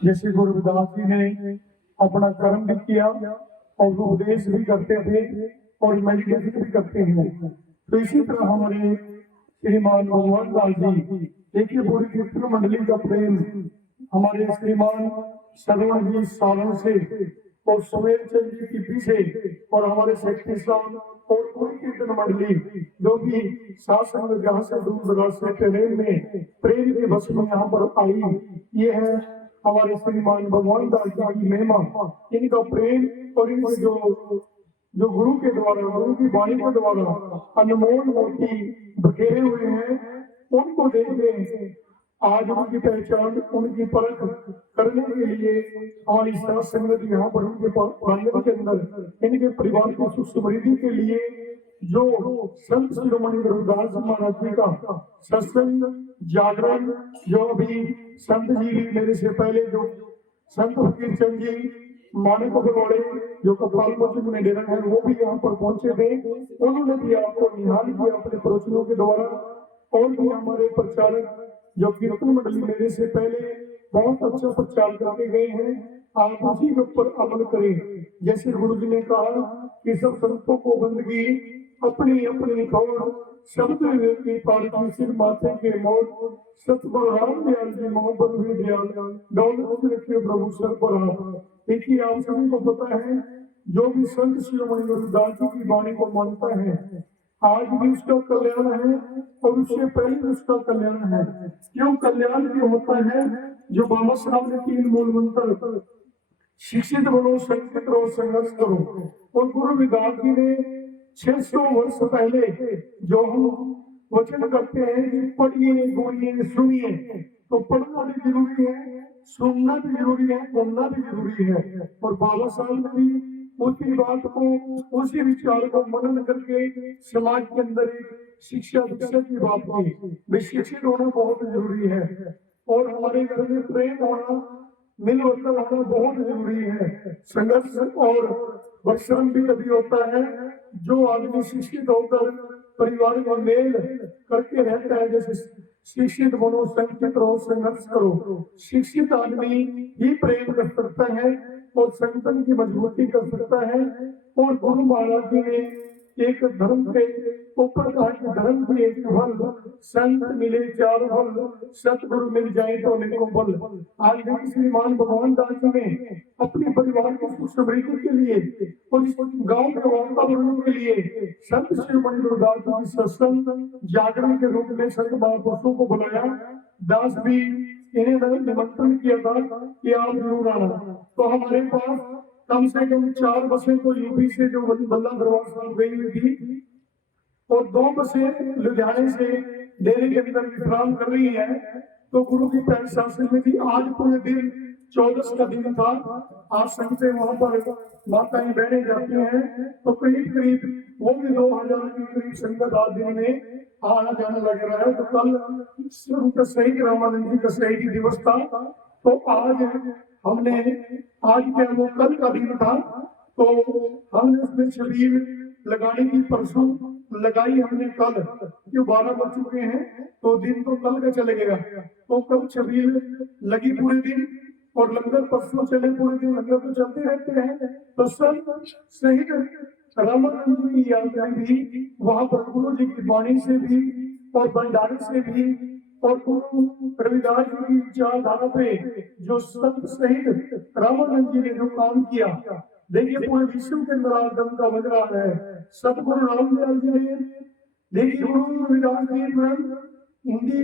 जैसे गुरु रविदास जी ने अपना कर्म भी किया और उपदेश भी करते थे और मेडिटेशन भी करते हैं, तो इसी तरह हमारे श्रीमान भगवान दास जी, देखिए पूरी कीर्तन मंडली का प्रेम हमारे श्रीमान श्रवण जी सारण से और सुमेर चंद जी टीपी से और हमारे सेक्रेटरी साहब और पूरी कीर्तन मंडली जो भी शासन विग्रह से दूर दराज से ट्रेन में प्रेम के बस में यहाँ पर आई, ये है हमारे श्रीमान भगवान दास जी की महिमा, इनका प्रेम और इनके जो गुरु के द्वारा, गुरु की वाणी के द्वारा अनमोल मोती बखेरे हुए हैं, उनको देखते आज उनकी पहचान, उनकी परख करने के लिए हमारी साथ संगत यहाँ पर उनके प्रांगण के अंदर इनके परिवार की सुख समृद्धि के लिए जो संत शिरोमणि गुरुदास महाराज जी का सत्संग जागरण, जो अभी संत जी मेरे से पहले जो संत फकीर चंद जी मानक वाले जो कपाल मोचन में डेरा है, वो भी यहाँ पर पहुंचे थे, उन्होंने भी आपको निहाल किया अपने प्रवचनों के द्वारा। और भी हमारे प्रचारक जो कीर्तन मंडली मेरे से पहले बहुत अच्छा प्रचार करके गए हैं, आप उसी के ऊपर अमल करें। जैसे गुरु जी ने कहा कि सब संतों को बंदगी अपनी अपनी तोड़, शब्द की पालकी सिर माथे के मोड़, सतगुरु राम दयाल जी मोहब्बत भी दयाल, दौलत से रखिए प्रभु सर पर हाथ। देखिए आप सभी को पता है, जो भी संत शिरोमणि गुरुदास जी की वाणी को मानता है, आज भी उसका कल्याण है और उससे पहले उसका कल्याण है। क्यों कल्याण क्यों होता है? जो बाबा साहब ने 3 मूल मंत्र, शिक्षित बनो, संगठित रहो, संघर्ष करो, और गुरु रविदास जी ने 600 वर्ष पहले जो हम वचन करते हैं कि पढ़िए, बोलिए, सुनिए, तो पढ़ना भी जरूरी है, सुनना भी जरूरी है, बोलना भी जरूरी है। और बाबा साहब ने भी उसी बात को, उसी विचार को मनन करके समाज के अंदर एक शिक्षा दीक्षा की बात की, शिक्षित होना बहुत जरूरी है। और हमारे घर में प्रेम होना, मिलवर्तन होना बहुत जरूरी है। संघर्ष और परिश्रम भी तभी होता है जो आदमी शिक्षित होकर परिवार में मेल करके रहता है। जैसे शिक्षित बनो, संगठित रहो, संघर्ष करो। शिक्षित आदमी ही प्रेम कर सकता है और संगठन की मजबूती कर सकता है। और गुरु महाराज जी ने एक धर्म के ऊपर कहा कि धर्म की एक फल, संत मिले 4 फल, सतगुरु मिल जाए तो अनेकों बल। आज भी श्रीमान भगवान दास जी ने अपने परिवार की सुख समृद्धि के लिए और इस गांव के वातावरण के लिए संत शिरोमणि गुरुदास जी की सत्संग जागरण के रूप में संत महापुरुषों को बुलाया। दास भी इन्हें निमंत्रण किया था कि आप जरूर आना। तो हमारे पास कम से कम 4 बसें तो यूपी से जो बल्ला दरबार साहब गई हुई थी और 2 बसें लुधियाने से डेरे के अंदर विश्राम कर रही है। तो गुरु की पहल शासन में थी। आज पूरे दिन 14 का दिन था। आज संगतें वहां पर माताएं बहने जाती हैं, तो करीब करीब वो भी 2000 के करीब संगत आज दिन में आना जाना लग रहा है। तो कल उनका शहीद रामानंद जी का शहीदी दिवस था, तो आज हमने, आज क्या वो कल का दिन था, तो हमने उसमें छबील लगाने की परसों लगाई हमने कल, क्यों 12 बज चुके हैं तो दिन तो कल का चलेगा। तो कल छबील लगी पूरे दिन और लंगर परसों चले पूरे दिन, लंगर तो चलते रहते हैं। तो सब शहीद रामानंद जी की याद में भी वहां पर गुरु जी की वाणी से भी और भंडारे से भी और गुरु रविदास जी की विचारधारा पे जो संत शहीद रामानंद जी ने जो काम किया, देखिए पूरे विश्व के अंदर आज दम का बज रहा है। सतगुरु रामदयाल जी ने, देखिए गुरु रविदास जी हिंदी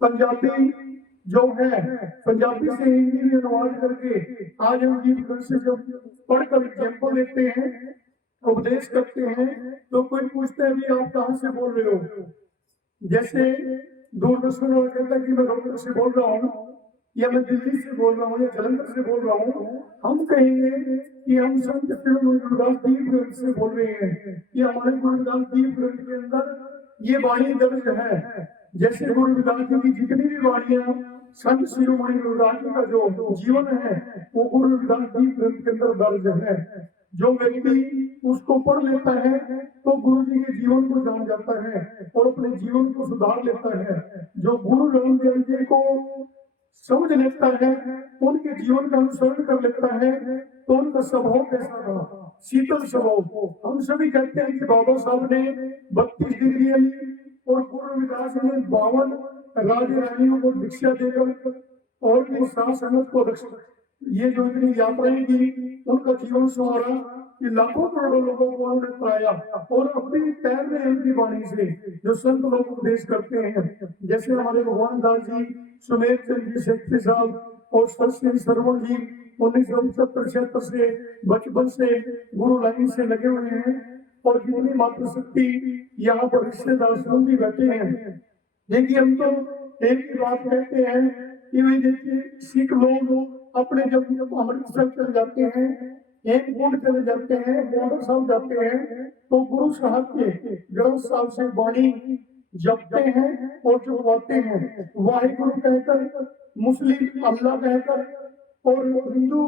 पंजाबी जो है, पंजाबी से हिंदी में अनुवाद करके आज हम गीत से जब पढ़कर एग्जाम्पल देते हैं, उपदेश करते हैं, तो कोई पूछता है भी आप कहाँ से बोल रहे हो। जैसे दूरदर्शन वाला कहता है कि मैं रोहतक से बोल रहा हूँ, या मैं दिल्ली से बोल रहा हूँ, या जलंधर से बोल रहा हूँ, हम कहेंगे कि हम संत शिरोमणि गुरुदास दीप ग्रंथ से बोल रहे हैं कि हमारे गुरुदास दीप ग्रंथ के अंदर ये वाणी दर्ज है। जैसे गुरु रविदास जी की जितनी भी वाणियां, संत शिरोमणि गुरुदास जी का जो जीवन है वो गुरु रविदास दीप ग्रंथ के अंदर दर्ज है। जो व्यक्ति उसको पढ़ लेता है तो गुरु जी के जीवन को जान जाता है और अपने जीवन को सुधार लेता है। जो गुरु रामदयाल जी को समझ लेता है, उनके जीवन का अनुसरण कर लेता है तो उनका स्वभाव कैसा रहा, शीतल स्वभाव। हम सभी कहते हैं कि बाबा साहब ने 32 डिग्रियां ली और गुरु रविदास ने 52 राजे रानियों को दीक्षा देकर और भी सात संगत को ये जो इतनी यात्राएं की, उनका जीवन संवारा, ये लाखों करोड़ों लोगों को उन्होंने पाया और अपनी पैर में उनकी वाणी से जो संत लोग उपदेश करते हैं, जैसे हमारे भगवान दास जी, सुमेर चंद जी, सेठी साहब और सर सरवण जी 1975 से बचपन से गुरु लाइन से लगे हुए हैं और जितनी मातृशक्ति यहाँ पर रिश्तेदार आश्रम भी बैठे हैं। देखिए हम तो एक ही बात कहते हैं कि भाई देखिए सिख लोग अपने जब अमृतसर चले जाते हैं, एक गुण चले जाते हैं, बॉर्डर साहब जाते हैं तो गुरु साहब के ग्रंथ साहब से वाणी जपते हैं और चुपवाते हैं, वाहिगुरु कहकर, मुस्लिम अल्लाह कहकर और हिंदू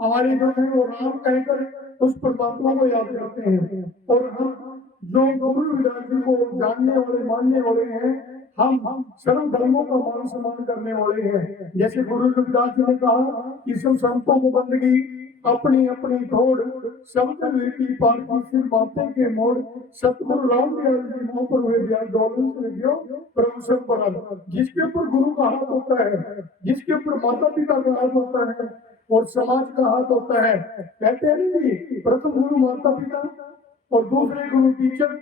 हमारे जो है वो राम कहकर उस परमात्मा को याद करते हैं। और हम जो गुरु रविदास जी को जानने वाले मानने वाले हैं, हम सर्व धर्मों का मान सम्मान करने वाले हैं। जैसे गुरु रविदास जी ने कहा कि सब संतों को बंदगी अपनी अपनी थोड़, सब की पार की सिर माथे के मोड़, सतगुरु रामदयाल जी मोह पर हुए ध्यान डोलन से दियो प्रभु सब पर। जिसके ऊपर गुरु का हाथ होता है, जिसके ऊपर माता पिता का हाथ होता है और समाज का हाथ होता है, कहते हैं नहीं प्रथम गुरु माता पिता और दूसरे गुरु टीचर,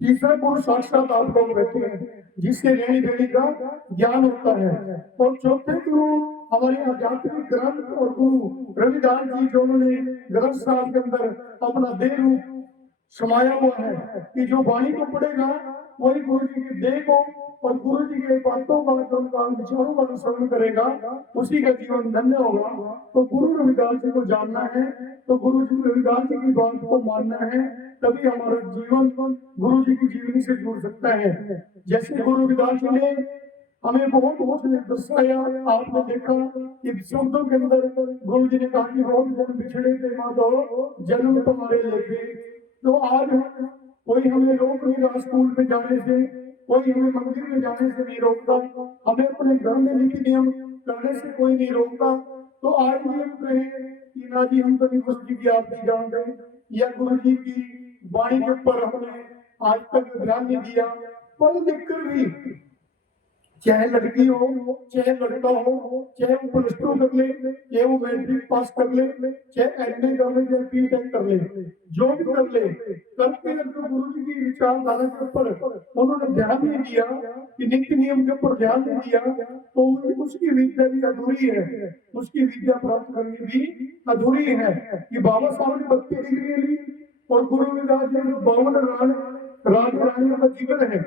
तीसरा गुरु साक्षात आप लोग बैठे हैं जिससे लेनी देनी का ज्ञान होता है, और चौथे गुरु हमारे आध्यात्मिक ग्रंथ और गुरु रविदास जी जो उन्होंने ग्रंथ साहब के अंदर अपना देह रूप समाया हुआ है कि जो वाणी को पढ़ेगा वही गुरु जी के देह को और गुरु जी के बातों का विचारों का अनुसरण करेगा, उसी का जीवन धन्य होगा। तो गुरु रविदास जी को जानना है तो गुरु जी रविदास जी की बात को मानना है, तभी हमारा जीवन गुरु जी की जीवनी से जुड़ सकता है। जैसे गुरु रविदास जी ने हमें बहुत कुछ दर्शाया, आपने देखा कि शब्दों के अंदर गुरु जी ने कहा कि बहुत जन बिछड़े थे माधो जन्म तुम्हारे लेके। तो आज कोई हमें रोक नहीं रहा स्कूल में जाने से, कोई हमें मंदिर में जाने से नहीं रोकता, हमें अपने घर में नीति नियम करने से कोई नहीं रोकता। तो आज भी हम कहें कि ना जी हम कभी गुरु जी की आप नहीं जानते या गुरु जी की वाणी के ऊपर हमने आज तक ध्यान नहीं दिया, पर लिखकर भी चाहे लड़की हो चाहे लड़का हो, चाहे वो प्लस टू कर ले, चाहे वो मैट्रिक पास कर ले, चाहे एमए कर ले, चाहे बीटेक कर ले, जो भी कर ले, करते करते गुरु जी की विचारधारा के ऊपर उन्होंने ध्यान नहीं दिया कि नीति नियम के ऊपर ध्यान नहीं दिया तो उसकी विद्या भी अधूरी है, उसकी विद्या प्राप्त करनी भी अधूरी है। कि बाबा साहब ने 32 डिग्री ली और गुरु रविदास जी ने 52 राज रानियों का जीवन है,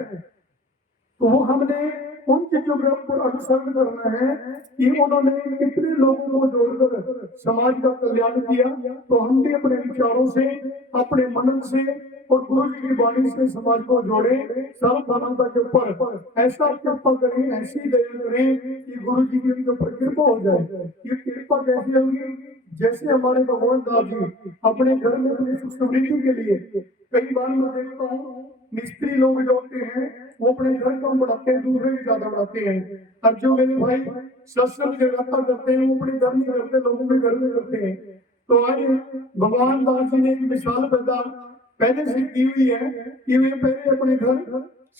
तो वो हमने उन चीजों के ऊपर अनुसरण करना है कि उन्होंने कितने लोगों को जोड़कर समाज का कल्याण किया। तो हम भी अपने विचारों से, अपने मनन से और गुरु जी की वाणी से समाज को जोड़े, सर्व मानवता के ऊपर ऐसा कृपा करें, ऐसी दया करें कि गुरु जी के ऊपर कृपा हो जाए। ये कृपा कैसी होगी? जैसे हमारे भगवान दास जी अपने घर में अपनी सुख समृद्धि के लिए, कई बार मैं देखता हूँ मिस्त्री लोग जो होते हैं वो अपने घर कम बढ़ाते हैं, दूसरे भी ज्यादा बढ़ाते हैं। और जो मेरे भाई सत्संग जगराता करते हैं वो अपने घर में करते, लोगों के घर में करते हैं। तो आज भगवान दास जी ने एक मिसाल पैदा पहले से की हुई है कि वे पहले अपने घर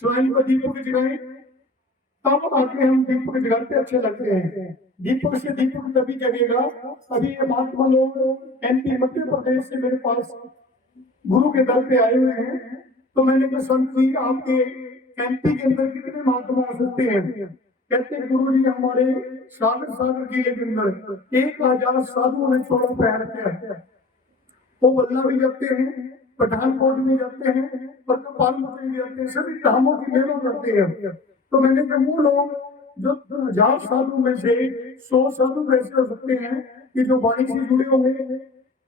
स्वयं को दीपक जगाएं, तब आके हम दीपक जगाते अच्छे लगते हैं। दीपक से दीपक तभी जगेगा। अभी ये महात्मा लोग एमपी मध्य प्रदेश से मेरे पास गुरु के दर पे आए हुए हैं, तो मैंने कहा संत जी आपके एमपी के अंदर कितने महात्मा आ सकते हैं? कहते गुरु जी हमारे सागर जिले के अंदर 1000 साधुओं ने छोड़ा पहन रखा है। वो बल्ला भी जाते हैं, पठानकोट भी जाते हैं और कपालमुचरी भी जाते हैं, सभी धामों की मेलों करते हैं। तो मैंने कहा वो लोग जो 1000 साधु में से 100 साधु कैसे हो सकते हैं कि जो वाणी से जुड़े होंगे?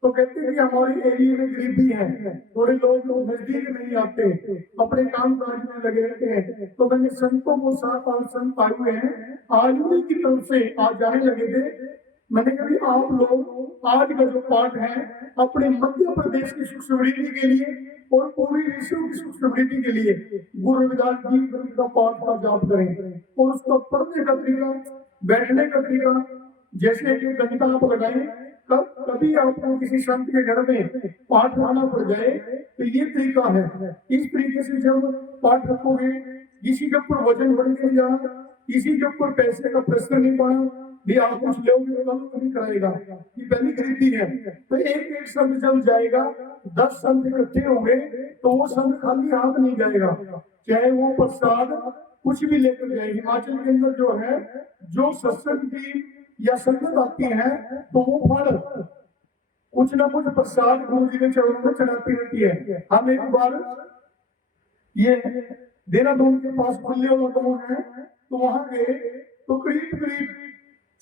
तो कहते हैं कि हमारे एरिया में गरीबी है, थोड़े लोग नजदीक नहीं आते, अपने काम काज में लगे रहते हैं। तो मैंने संतों को 7 8 संत आए हुए हैं आज उन्हीं की तरफ से आज जाने लगे थे। मैंने कभी आप लोग आज का जो पाठ है अपने मध्य प्रदेश की सुख समृद्धि के लिए और पूरी विश्व की सुख समृद्धि के लिए गुरु रविदास जी का पाठ का जाप करें, और उसका पढ़ने का तरीका, बैठने का तरीका जैसे कि घंटा आप लगाएं, कभी आपको किसी संत के घर में पाठ रखना पड़ जाए तो ये तरीका है। इस तरीके से जब पाठ रखोगे, किसी के ऊपर वजन बढ़ नहीं जाना, किसी के ऊपर पैसे का प्रेशर नहीं पड़ा, भी आप कुछ लोगे तो नहीं कराएगा, ये पहली गरीबी है। तो एक एक संत जब जाएगा, 10 संत इकट्ठे होंगे तो वो संत खाली हाथ नहीं जाएगा, चाहे वो प्रसाद कुछ भी लेकर जाए। हिमाचल के अंदर जो है, जो सत्संग की या संगत आती है तो वो फल कुछ ना कुछ प्रसाद गुरु जी के चरणों में चढ़ाती रहती है। हम एक बार ये देहरादून के पास खुले गाँव है, तो वहां गए तो करीब करीब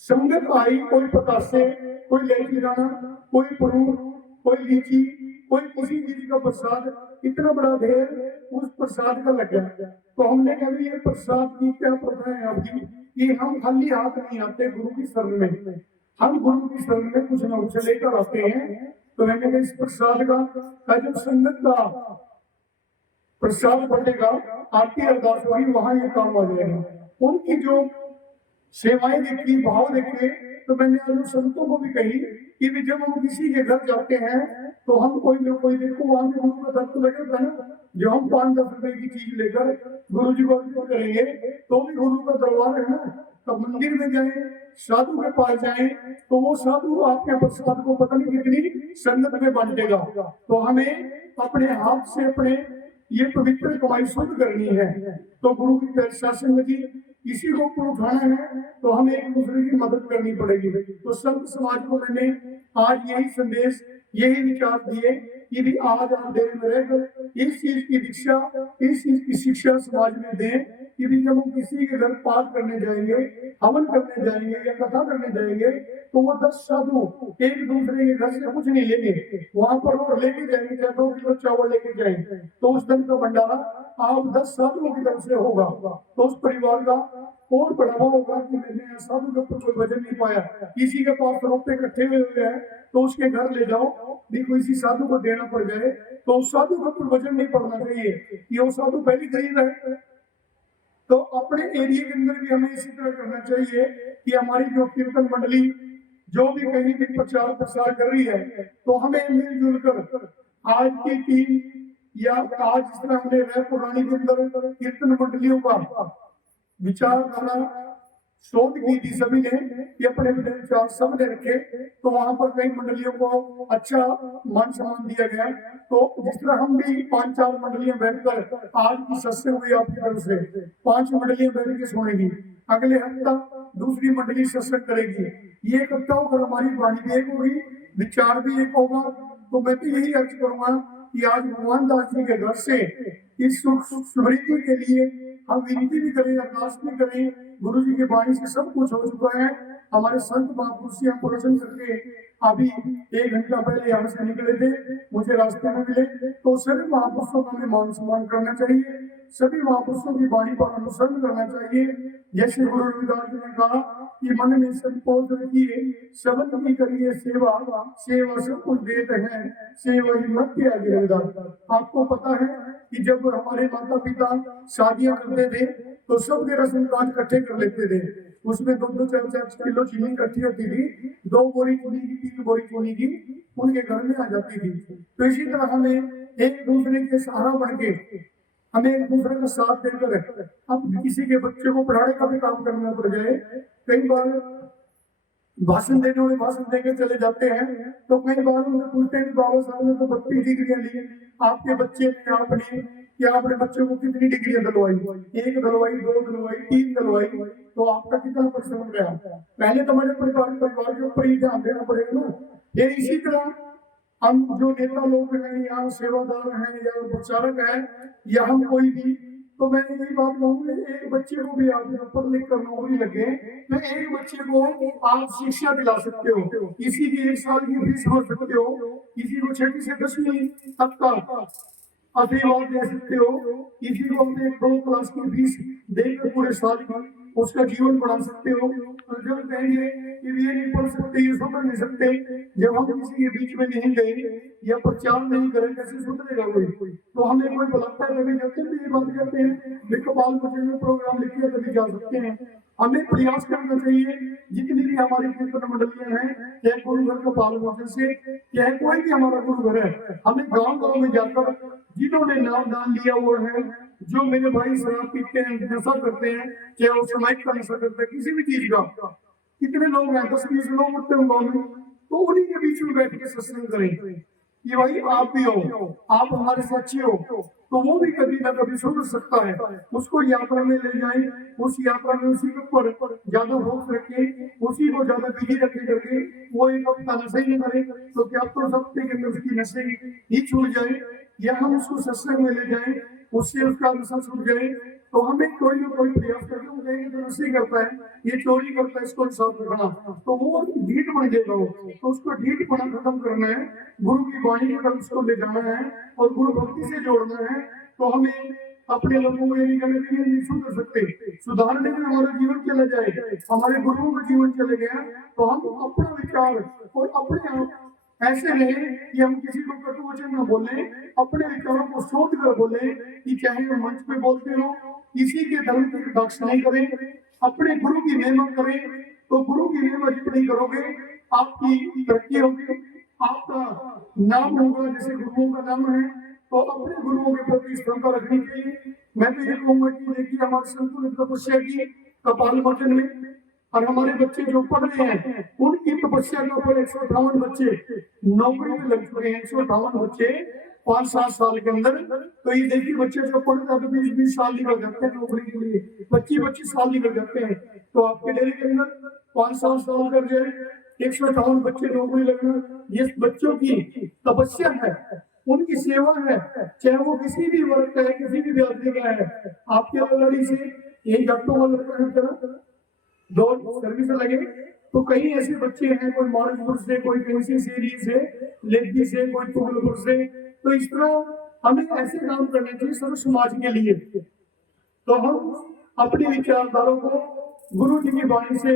संगत आई, कोई पतासे, कोई लैची दाना, कोई फ्रूट, कोई लीची, कोई किसी चीज का प्रसाद, इतना बड़ा ढेर उस प्रसाद का लग गया। तो हमने कहा ये प्रसाद की क्या प्रथा है आपकी, ये हम खाली हाथ नहीं आते गुरु की शरण में, हम गुरु की शरण में कुछ ना कुछ लेकर आते हैं। तो मैंने कहा इस प्रसाद का जब संगत का प्रसाद बटेगा, आरती अरदास होगी, वहां ये काम आ जाएगा। उनकी जो सेवाएं देखी, भाव देखे, तो मैंने आज संतों को भी कही कि भी जब हम किसी के घर जाते हैं तो हम कोई ना कोई देखो वहां भी गुरु का दर्द लगेगा ना, जो हम 5-10 रुपए की चीज लेकर गुरु जी को अर्पित करेंगे तो भी गुरु का दरबार है ना। तो मंदिर में जाए, साधु के पास जाए, तो वो साधु आपके प्रसाद को पता नहीं कितनी संगत में बांटेगा। तो हमें अपने हाथ से अपने ये पवित्र कमाई शुद्ध करनी है। तो गुरु की शासन में किसी को ऊपर उठाना है तो हमें एक दूसरे की मदद करनी पड़ेगी। तो संत समाज को मैंने आज यही संदेश, यही विचार दिए कि भी आज आप देर में रहकर इस चीज की दीक्षा, इस चीज की शिक्षा समाज में दें कि भी जब हम किसी के घर पाठ करने जाएंगे, हवन करने जाएंगे या कथा करने जाएंगे, तो वो 10 साधु एक दूसरे के घर से कुछ नहीं लेंगे, वहां पर वो लेके जाएंगे, चाहे 2 किलो चावल लेके जाएंगे, तो उस दिन का भंडारा आप 10 साधुओं की तरफ से होगा। तो उस परिवार का और बढ़ावा होगा कि मैंने साधु के ऊपर कोई वजन नहीं पाया, किसी के पास रुपए इकट्ठे हुए हैं तो उसके घर ले जाओ, देखो इसी साधु को देना पड़ जाए, तो उस साधु के ऊपर वजन नहीं पड़ना चाहिए कि वो साधु पहली गरीब है। तो अपने एरिया के अंदर भी हमें इसी तरह करना चाहिए कि हमारी जो कीर्तन मंडली जो भी कहीं भी प्रचार प्रसार कर रही है, तो हमें मिलजुल कर आज की टीम या आज जिस तरह हमने रह पुरानी के अंदर कीर्तन मंडलियों का विचारधारा शोध की थी सभी ने कि अपने अपने विचार सब ने रखे, तो वहां पर कई मंडलियों को अच्छा मान सम्मान दिया गया। तो जिस तरह हम भी 5-4 मंडलियां बैठकर आज की सत्संग हुई आपकी तरफ से 5 मंडलियां बैठ के सुनेगी, अगले हफ्ता दूसरी मंडली सत्संग करेगी, ये इकट्ठा होकर हमारी वाणी भी एक होगी, विचार भी एक होगा। तो मैं तो यही अर्ज करूंगा कि आज भगवान दास जी के घर से इस सुख समृद्धि के लिए हम विनती भी करें, अरदास भी करें। गुरु जी की वाणी से सब कुछ हो चुका है। हमारे संत महापुरुष हम प्रवचन करके अभी 1 घंटा पहले यहाँ से निकले थे, मुझे रास्ते में मिले, तो सभी महापुरुषों का हमें मान सम्मान करना चाहिए, सभी महापुरुषों की वाणी पर अनुसरण करना चाहिए। जैसे गुरु रविदास जी ने कहा कि मन में संकोच रखिए, शब्द की करिए सेवा, सेवा सब कुछ देते हैं, सेवा ही मत किया रविदास। आपको पता है कि जब हमारे माता पिता शादियां करते थे तो सब के रस्म काज इकट्ठे कर लेते थे, उसमें 2-2, 4-4 किलो चीनी इकट्ठी होती थी, 2 बोरी चीनी की, 3 बोरी चीनी की उनके घर में आ जाती थी। तो इसी तरह हमें एक दूसरे के सहारा बन के, हमें एक दूसरे का साथ देकर, अब किसी के बच्चे को पढ़ाने का भी काम करना पड़ जाए, कई बार भाषण देने वाले भाषण देके चले जाते हैं, तो कई बार उनसे पूछते हैं बाबा साहब ने तो 32 डिग्रियां ली, आपके बच्चे ने आपने क्या अपने बच्चों को कितनी डिग्रियां दिलवाई, 1 दिलवाई, 2 दिलवाई, 3 दिलवाई, तो आपका कितना परिश्रम गया। पहले तो हमारे परिवार के ऊपर ही ध्यान देना पड़ेगा ना। फिर इसी तरह हम जो नेता लोग हैं या सेवादार हैं या प्रचारक हैं या हम कोई भी, तो मैं यही बात कहूँगी, एक बच्चे को भी आप पढ़ लिख कर नौकरी लगे तो एक बच्चे को आप शिक्षा दिला सकते हो, किसी की 1 साल की फीस भर सकते हो, किसी को 6वीं से 10वीं तक का आशीर्वाद दे सकते हो, किसी को अपने 2 क्लास की फीस देकर पूरे साल की उसका जीवन बढ़ा सकते हो। तो जब कहेंगे कि ये नहीं पढ़ सकते, ये सुधर नहीं सकते, जब हम किसी के बीच में नहीं गए या प्रचार नहीं करें, कैसे सुधरेगा कोई? तो हमें कोई बुलाता है तभी जाते हैं, ये बात कहते हैं कपाल बचे में प्रोग्राम लिखिए तभी जा सकते हैं। हमें प्रयास करना चाहिए, जितनी भी हमारी कीर्तन मंडलियां हैं, चाहे गुरु घर कपाल मोचन से, चाहे कोई भी हमारा गुरु घर है, हमें गांव गांव में जाकर जिन्होंने नाम दान लिया हुआ है, जो मेरे भाई शराब पीते हैं, नशा करते हैं, चाहे वो समाज का नशा करते हैं, किसी भी चीज का, कितने लोग हैं, 10-20 लोग होते हैं गाँव में, तो उन्हीं के बीच में बैठ के सत्संग करें कि भाई आप भी हो, आप हमारे साथी हो, तो वो भी कभी ना कभी सुधर सकता है। उसको यात्रा में ले जाए, उस यात्रा में उसी के ऊपर ज्यादा फोकस रखे, उसी को ज्यादा बिजी रखे करके वो एक हफ्ता नशे ही करे, तो क्या तो हफ्ते के अंदर उसकी नशे ही छूट जाए, या हम उसको सत्संग में ले जाए, उससे उसका नशा छूट जाए। तो हमें कोई ना कोई प्रयास करके वो कहेंगे तो नशे करता है, ये चोरी करता है, इसको साफ रखना, तो वो ढीठ बन जाएगा वो, तो उसको ढीठ पना खत्म करना है, गुरु की वाणी की तरफ उसको ले जाना है और गुरु भक्ति से जोड़ना है। तो हमें अपने लोगों को ये नहीं कहना कि नहीं सुधर सकते, सुधारने में हमारा जीवन चला जाए, हमारे गुरुओं का जीवन चले गया, तो हम अपना विचार और अपने आप ऐसे रहे कि हम किसी को कटु वचन न बोले, अपने विचारों को सोच कर बोले, कि चाहे हम मंच पे बोलते हो, किसी के धर्म की कटाक्ष नहीं करें, अपने गुरु की महिमा करें। तो गुरु की महिमा जितनी करोगे आपकी तरक्की होगी, आपका नाम होगा, जैसे गुरुओं का नाम है, तो अपने गुरुओं के प्रति श्रद्धा रखनी चाहिए। मैं तो ये कहूंगा कि देखिए हमारे संतों ने तपस्या की कपाल मोचन में, और हमारे बच्चे जो पढ़ रहे हैं उनकी तपस्या के ऊपर 158 बच्चे नौकरी में लग चुके हैं, 158 बच्चे 5-7 साल के अंदर। तो ये देखिए बच्चे जो पढ़ते हैं तो 20-20 साल निकल जाते हैं नौकरी के लिए, 25-25 साल निकल जाते हैं। तो आपके डेरे के अंदर 5-7 साल कर जाए, 158 बच्चे नौकरी लगना, ये बच्चों की तपस्या है, उनकी सेवा है, चाहे वो किसी भी वर्ग का है, किसी भी बिरादरी का है। आपके लड़ी से यही डॉक्टरों का लड़का है चला दो सर्विस लगे, तो कई ऐसे बच्चे हैं, कोई मानसपुर से, कोई कहीं से, लेगी से, कोई तुगलपुर से। तो इस तरह हमें ऐसे काम करने चाहिए सर्व समाज के लिए। तो हम अपनी विचारधारों को गुरु जी की वाणी से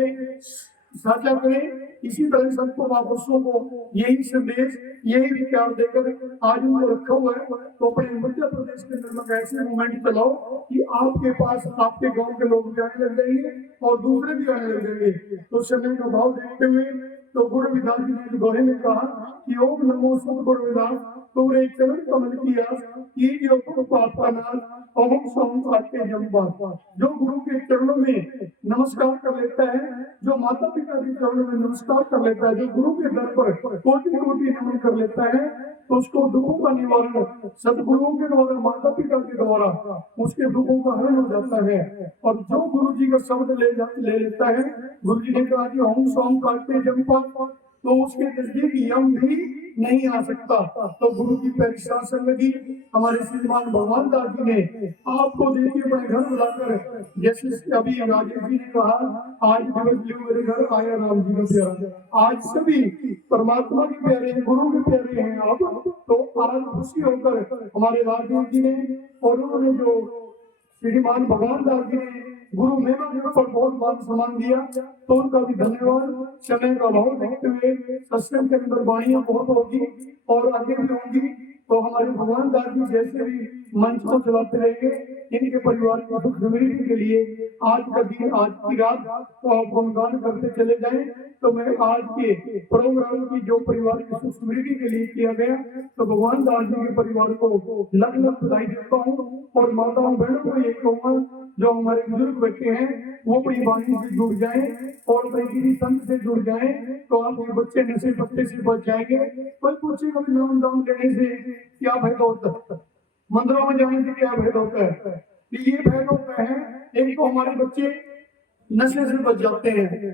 साझा करें। इसी तरह सबको महापुरुषों को यही संदेश, यही विचार देकर आज उनको रखा हुआ है। तो अपने मध्य प्रदेश के अंदर ऐसे मूवमेंट चलाओ कि आपके पास आपके गांव के लोग भी आने लग जाएंगे और दूसरे भी आने लग जाएंगे। तो समय का भाव देखते हुए तो गुरु विदास जी ने दोहे में कहा कि ओम नमो सुख गुरु विदास, तोरे चरण कमल की आस, ये जो पाप का नाश, ओम सोम आते जम्बास। जो गुरु के चरणों में नमस्कार कर लेता है, जो माता पिता के चरणों में नमस्कार कर लेता है, जो गुरु के दर पर कोटि-कोटि नमन कर लेता है, तो उसको दुखों का निवारण सदगुरुओं के द्वारा, माता पिता के द्वारा उसके दुखों का हरण हो जाता है। और जो गुरु जी का शब्द ले लेता है, गुरु जी ने कहा कि ओम सोम करते जम्पा, तो उसके नजदीक यम भी नहीं आ सकता। तो गुरु की पहली शासन लगी। हमारे श्रीमान भगवान दास जी ने आपको देखिए अपने घर बुलाकर, जैसे अभी राजेश जी ने कहा, आज दिवस मेरे घर आया राम जी का प्यारा। आज सभी परमात्मा के प्यारे हैं, गुरु के प्यारे हैं आप। तो आज खुशी होकर हमारे राजेश जी ने और उन्होंने जो श्रीमान भगवान दास जी ने गुरु महिमा के ऊपर बहुत मान सम्मान दिया, तो उनका भी धन्यवाद। समय का भाव देखते हुए सत्संग के अंदर वाणियां बहुत होगी और आगे भी होंगी। तो हमारे भगवान दास जी जैसे भी मंच को चलाते रहेंगे, इनके परिवार की सुख समृद्धि के लिए आज का दिन, आज की रात तो आप गुणगान करते चले जाएं। तो मैं आज के प्रोग्राम की जो परिवार की सुख समृद्धि के लिए किया गया, तो भगवान दास जी के परिवार को लग लग बधाई देता हूँ। और माताओं बहनों को ये कहूँगा, जो हमारे बुजुर्ग बच्चे हैं वो अपनी वाणी से जुड़ जाएं और किसी संत से जुड़ जाएं, तो आपके बच्चे नशे पत्ते से बच जाएंगे। कोई पूछे कभी नाम दाम लेने से क्या फायदा होता है, मंदिरों में जाने से क्या फायदा होता है? ये फायदा होता है, एक तो हमारे बच्चे नशे से बच जाते हैं,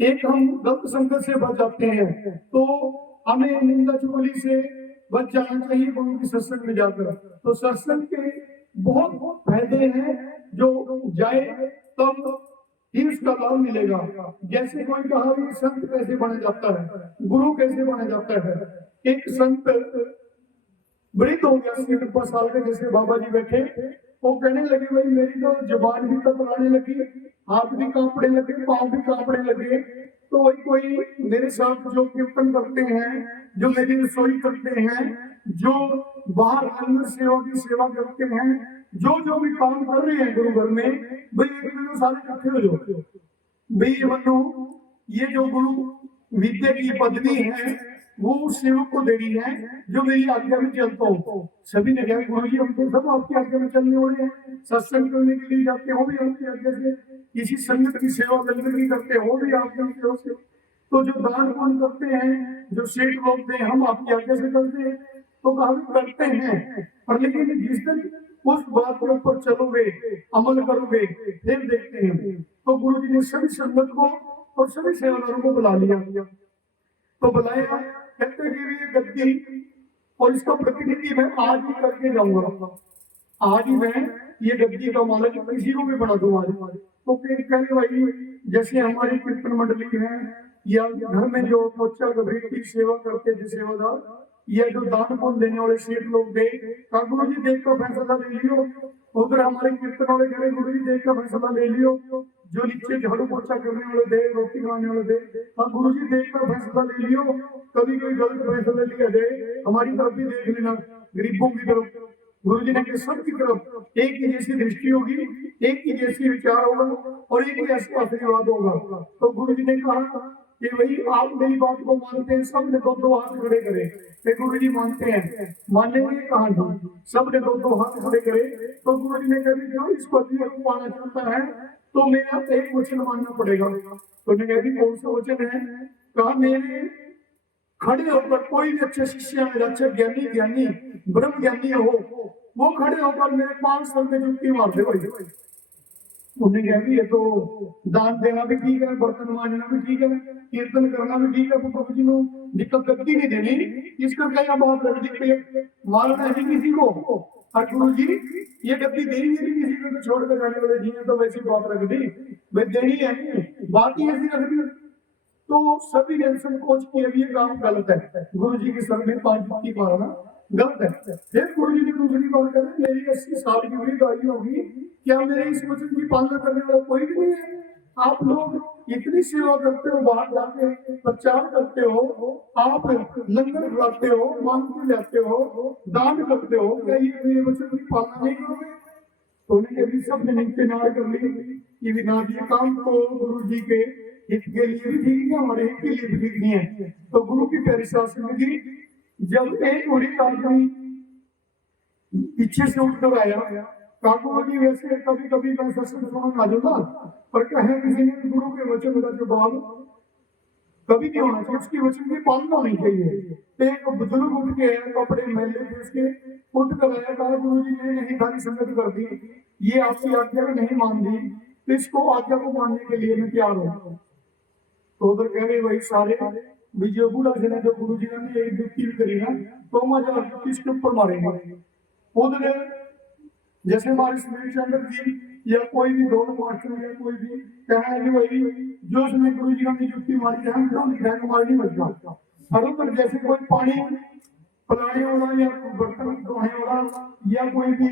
एक हम गलत संगत से बच जाते हैं। तो हमें निंदा चुगली से बच जाना चाहिए गुरु की सत्संग में जाकर। तो सत्संग के बहुत फायदे हैं, जो जाए तब ही उसका लाभ मिलेगा। जैसे कोई कहा कि संत कैसे बना जाता है, गुरु कैसे बना जाता है। एक संत वृद्ध हो गया, 80-90 साल के, जैसे बाबा जी बैठे, वो कहने लगे भाई मेरी तो जुबान भी ततलाने लगी, हाथ भी कांपने लगे, पांव भी कांपने लगे। तो वही कोई मेरे साथ जो कीर्तन करते हैं, जो मेरी रसोई करते हैं, जो बाहर लंगर सेवा की सेवा करते हैं, जो भी काम कर रहे हैं गुरु घर में, भाई एक मिनट सारे इकट्ठे हो जाओ भाई। ये बनो, ये जो गुरु विद्या की पदवी है वो उस सेवक को देनी है जो मेरी आज्ञा में चलता हो। सभी ने कहा गुरु जी हम तो सब आपकी आज्ञा में चलने वाले हैं, सत्संग करने के लिए जाते हो भी आपकी आज्ञा से, किसी संगत की सेवा लंगर की करते हो भी आपकी आज्ञा से, तो जो दान पुण्य करते हैं, जो सेठ लोग हैं हम आपकी आज्ञा से करते हैं। तो कहा करते हैं, पर लेकिन जिस दिन उस बात के ऊपर चलोगे, अमल करोगे, फिर देखते हैं। तो गुरु जी ने सभी संगत को और सभी सेवादारों को बुला लिया। तो बुलाया, कहते कि ये गद्दी और इसका प्रतिनिधि मैं आज ही करके जाऊंगा, आज ही मैं ये गद्दी का मालिक किसी को भी बना दूंगा। तो फिर कहने भाई जैसे हमारी कीर्तन मंडली है या घर में जो पोचा गभरी की सेवा करते थे सेवादार, या जो दान पुण्य देने वाले सेठ लोग दे, गुरु जी देख कर फैसला ले लियो। उधर हमारे कीर्तन वाले कहे गुरु जी देख कर फैसला ले लियो। जो नीचे झाड़ू पोछा करने वाले दे, रोटी बनाने वाले दे, गुरु जी देख कर फैसला ले लियो। कभी कोई गलत फैसला लिया जाए हमारी तरफ भी देख लेना, गरीबों की तरफ। गुरु जी ने कहा सबकी तरफ एक ही जैसी दृष्टि होगी, एक ही जैसी विचार होगा और एक ही ऐसा आशीर्वाद होगा। तो गुरु जी ने कहा कि भाई आप मेरी बात को मानते हैं, सब ने दो हाथ खड़े करे। गुरु जी मानते हैं, मानने में कहा जी सब ने दो हाथ खड़े करे। तो गुरु जी ने कहा जो इस पदवी को पाना चाहता है तो मेरा एक वचन मानना पड़ेगा। तो ने कहा कौन सा वचन है? कहा मेरे खड़े होकर कोई भी अच्छे शिष्य मेरा अच्छा ज्ञानी ब्रह्म ज्ञानी हो, वो खड़े होकर मेरे 5 साल में जुत्ती मार दे भाई। उन्हें कहा ये तो दान देना भी ठीक है, बर्तन मांजना भी ठीक है, कीर्तन करना भी ठीक है, प्रभु जी को दिक्कत गद्दी नहीं देनी, इसका क्या बात रख दी मारना है किसी को। और गुरु जी ये गद्दी देनी है किसी को, तो छोड़ कर जाने वाले जी ने तो वैसी बात रख दी, भाई देनी है, बात ही ऐसी रख दी। तो सभी ने संकोच किया ये काम गलत है, गुरु जी के सर में 5 पत्ती मारना गलत है। फिर गुरु जी ने दूसरी बात करें, मेरी 80 साल की हुई गाड़ी होगी, क्या मेरे इस वचन की पालना करने वाला कोई भी नहीं है? आप लोग इतनी सेवा करते हो, बाहर जाके प्रचार करते हो, आप लंगर खिलाते हो, मांगते लेते हो, दान करते हो, क्या ये मेरे वचन की पालना नहीं करोगे? तो उन्हें भी सब ने नीचे नार कर ली कि विना ये काम तो गुरु जी के हित के लिए भी ठीक नहीं, हमारे हित के लिए भी ठीक नहीं है। तो गुरु की प्यारी शासन की जब एक बड़ी आदमी पीछे से उठकर आया, काकू जी वैसे कभी कभी मैं सत्संग सुनने आ जाऊंगा, पर कहे किसी ने गुरु के वचन का जवाब कभी नहीं होना चाहिए, उसकी वचन की पालना होनी चाहिए। तो एक बुजुर्ग उठ के आया, कपड़े मैले थे उसके, उठ कर आया, कहा गुरु जी ने नहीं सारी संगत कर दी, ये आपकी आज्ञा को नहीं मान दी, तो इसको आज्ञा को मानने के लिए मैं तैयार हूँ। तो उधर कह रहे वही सारे विजय बूढ़ा से जो गुरु जी ने एक जुत्ती भी करी ना, तो मजा किसके ऊपर मारेंगे। उधर जैसे हमारे सुनील चंद्र जी या कोई भी दोनों मास्टर या कोई भी कहना है कि वही जो उसने गुरु जी ने जुत्ती मारी है, हम क्यों लिखा है हमारी नहीं बचता। और उधर जैसे कोई पानी पिलाने वाला या बर्तन धोने वाला या कोई भी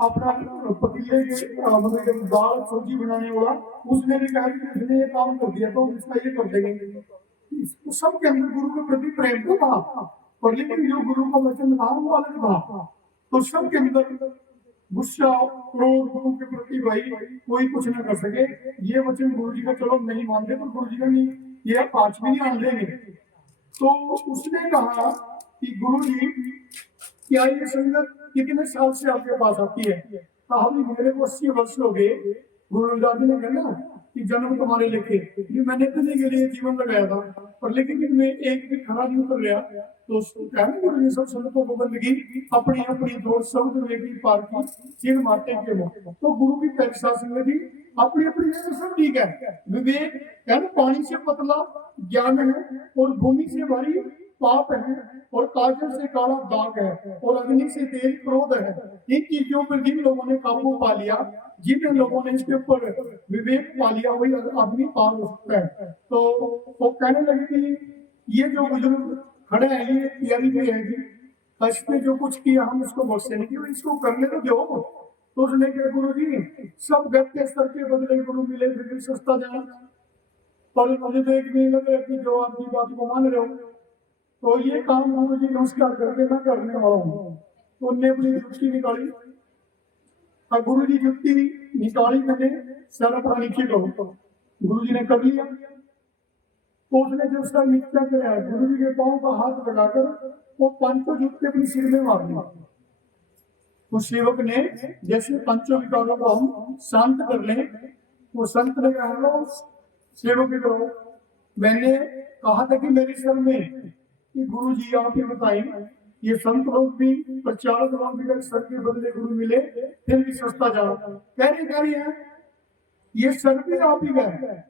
अपना पतीले के मतलब दाल सब्जी बनाने वाला, उसने भी कहा कि उसने ये काम कर दिया तो इसका ये कर देंगे। सबके अंदर गुरु के प्रति प्रेम तो था, पर लेकिन जो गुरु का वचन था वो अलग था। तो सबके अंदर गुस्सा क्रोध गुरु के प्रति भाई कोई कुछ ना कर सके। ये वचन गुरु जी का चलो नहीं मानते, पर गुरु जी का नहीं ये आज भी नहीं मान देंगे। तो उसने कहा कि गुरु जी क्या ये संगत कितने साल से आपके पास आती है? कहा मेरे को 80 वर्ष हो गए। गुरु रविदास जी ने कहना कि जन्म तुम्हारे लिखे, ये मैंने इतने के लिए जीवन लगाया था, पर लेकिन इनमें एक भी खरा नहीं उतर रहा। तो कहना गुरु जी सब संतों को बंदगी अपनी अपनी दौड़ शब्द वेगी पार की सिर मारते के वो। तो गुरु की परीक्षा संग थी अपनी अपनी जगह सब ठीक है। विवेक कहना पानी से पतला ज्ञान है और भूमि से भारी पाप है और काजल से काला दाग है और अग्नि से तेज क्रोध है। इन चीजों पर जिन लोगों ने काबू पा लिया, जिन लोगों ने इसके ऊपर विवेक पा लिया, वही आदमी पार हो सकता है। तो वो कहने लगे कि ये जो बुजुर्ग खड़े हैं ये तैयारी पे है जी, इसने जो कुछ किया हम इसको बख्शे नहीं, इसको करने तो दो। तो उसने कहा गुरु जी सब गत्ते स्तर के बदले गुरु मिले फिर भी सस्ता जाना, पर मुझे तो एक नहीं लग रहा कि जो आपकी बात को मान रहे हो, तो ये काम गुरु जी नमस्कार करके मैं करने वाला हूँ। तो उनने अपनी जुत्ती निकाली और गुरु जी जुत्ती निकाली, मैंने सर अपना नीचे करो, गुरु जी ने कर लिया। तो उसने जब सर नीचे कराया गुरु जी के पाँव का हाथ लगाकर वो पांचों जूते अपनी सिर में मार दिया। उस सेवक ने जैसे पंचों विकारों को हम शांत कर लें, वो संत ने कहा सेवक की करो, मैंने कहा था कि मेरे सर में कि गुरु जी आप ही बताइए, ये संत लोग भी प्रचारक लोग भी सर के बदले गुरु मिले फिर भी सस्ता जाओ, कह रही है ये सर भी आप ही गए,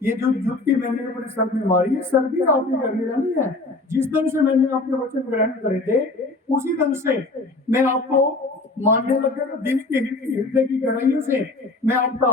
ये जो जुत्ती मैंने अपने सर में मारी है सर भी आप ही करने नहीं है। जिस दिन से मैंने आपके वचन ग्रहण करे थे उसी दिन से मैं आपको मानने लगा, दिल के हृदय की गहराइयों से मैं आपका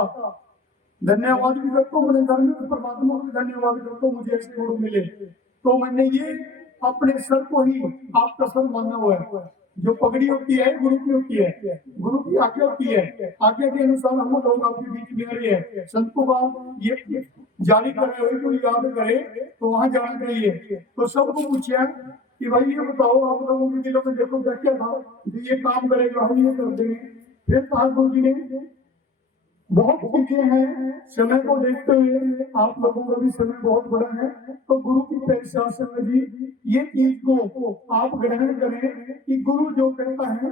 धन्यवाद भी करता हूँ, मैंने धर्म परमात्मा को भी धन्यवाद करता हूँ, मुझे ऐसे गुरु मिले। तो मैंने ये अपने सर को ही आपका सर माना हुआ है। जो पगड़ी होती है गुरु की होती है, गुरु की आज्ञा होती है, आज्ञा के अनुसार हम लोग आपके बीच में आ रहे हैं। संतों का ये जारी करे हुए कोई याद करे तो वहां जाना चाहिए। तो सबको पूछा कि भाई ये बताओ आप लोगों के दिलों में देखो क्या था कि ये काम करेगा हम ये कर देंगे। फिर कहा गुरु जी ने बहुत चीजें हैं, समय को देखते हुए आप लोगों का भी समय बहुत बड़ा है, तो गुरु की पहले शासन में भी ये चीज को आप ग्रहण करें कि गुरु जो कहता है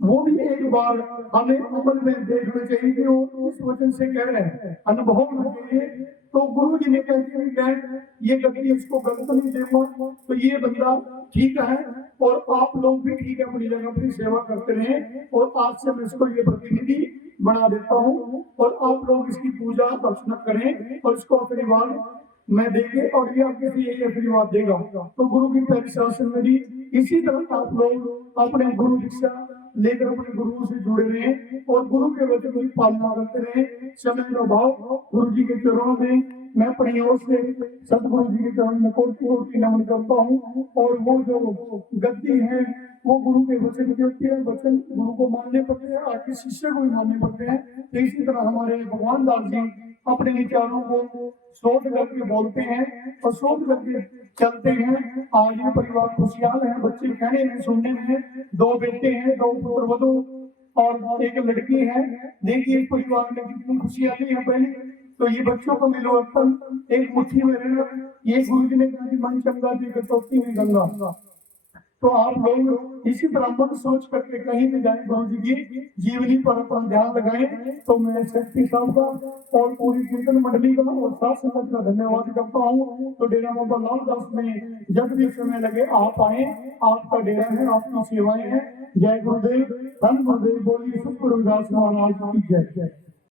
वो भी एक बार हमें अमल में देखना चाहिए कि वो इस वचन से कह रहे हैं, अनुभव होना चाहिए। तो गुरु जी ने कहा कि मैं ये गलती इसको गलत नहीं दूंगा, तो ये बंदा ठीक है और आप लोग भी ठीक है अपनी जगह अपनी सेवा करते रहे, और आज से मैं इसको ये प्रतिनिधि बना देता हूँ और आप लोग इसकी पूजा अर्चना करें और इसको आशीर्वाद मैं देंगे और ये आपके यही आशीर्वाद देगा। तो गुरु की पहली शासन में भी इसी तरह आप लोग अपने गुरु दीक्षा लेकर अपने गुरुओं से जुड़े रहे और गुरु के वचन की पालना करते रहे। समय का भाव गुरु जी के चरणों में मैं अपनी ओर से सतगुरु जी के चरण में कोटि नमन करता हूँ। और वो जो गद्दी है वो गुरु के वचन की होती है, वचन गुरु को मानने पड़ते हैं, आपके शिष्य को भी मानने पड़ते हैं। तो इसी तरह हमारे भगवान दास जी अपने विचारों को सोच करके बोलते हैं और सोच करके चलते हैं। आज ये परिवार खुशहाल है, बच्चे कहने में सुनने में, 2 बेटे हैं, 2 पुत्र वधु और 1 लड़की है। देखिए इस परिवार में कितनी खुशहाली है। पहले तो ये बच्चों को मिलोवर्तन एक मुट्ठी में रहना, ये गुरु जी ने कहा कि मन चंगा जी कटौती में गंगा। तो आप लोग इसी तरह मन सोच करके कहीं भी जाए गुरु जी की जीवनी पर अपना ध्यान लगाएं। तो मैं शक्ति साहब का और पूरी कीर्तन मंडली का और साथ संगत का धन्यवाद करता हूँ। तो डेरा बाबा लालदास में जब भी समय लगे आप आए, आपका डेरा है, आपकी सेवाएं हैं। जय गुरुदेव, धन गुरुदेव, बोलिए सुख गुरुदास महाराज की जय।